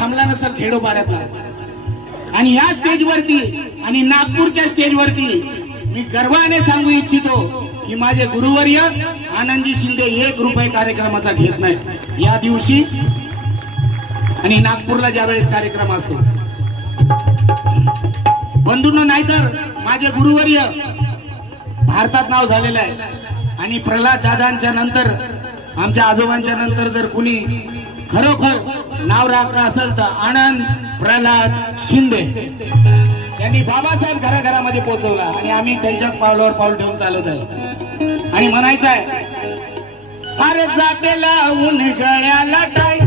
थांबला नसेल खेडोपाड्यातला. आणि या स्टेजवरती आणि नागपूरच्या स्टेजवरती मी गर्वाने सांगू इच्छितो की माझे गुरुवर्य आनंदजी शिंदे 1 रुपये कार्यक्रमाचा घेत नाही या दिवशी. आणि नागपूरला ज्या वेळेस कार्यक्रम असतो बंधूंनो, नाहीतर माझे गुरुवर्य भारतात नाव झालेलं आहे. आणि प्रल्हाद दादांच्या नंतर आमच्या आजोबांच्या नंतर जर कुणी खरोखर नाव राखलं असेल तर आनंद प्रल्हाद शिंदे. त्यांनी बाबासाहेब घराघरामध्ये पोहोचवला आणि आम्ही त्यांच्याच पावलावर पाऊल ठेवून चालत आहे. आणि म्हणायचं आहे, फार जातेला ऊन गळ्याला टाय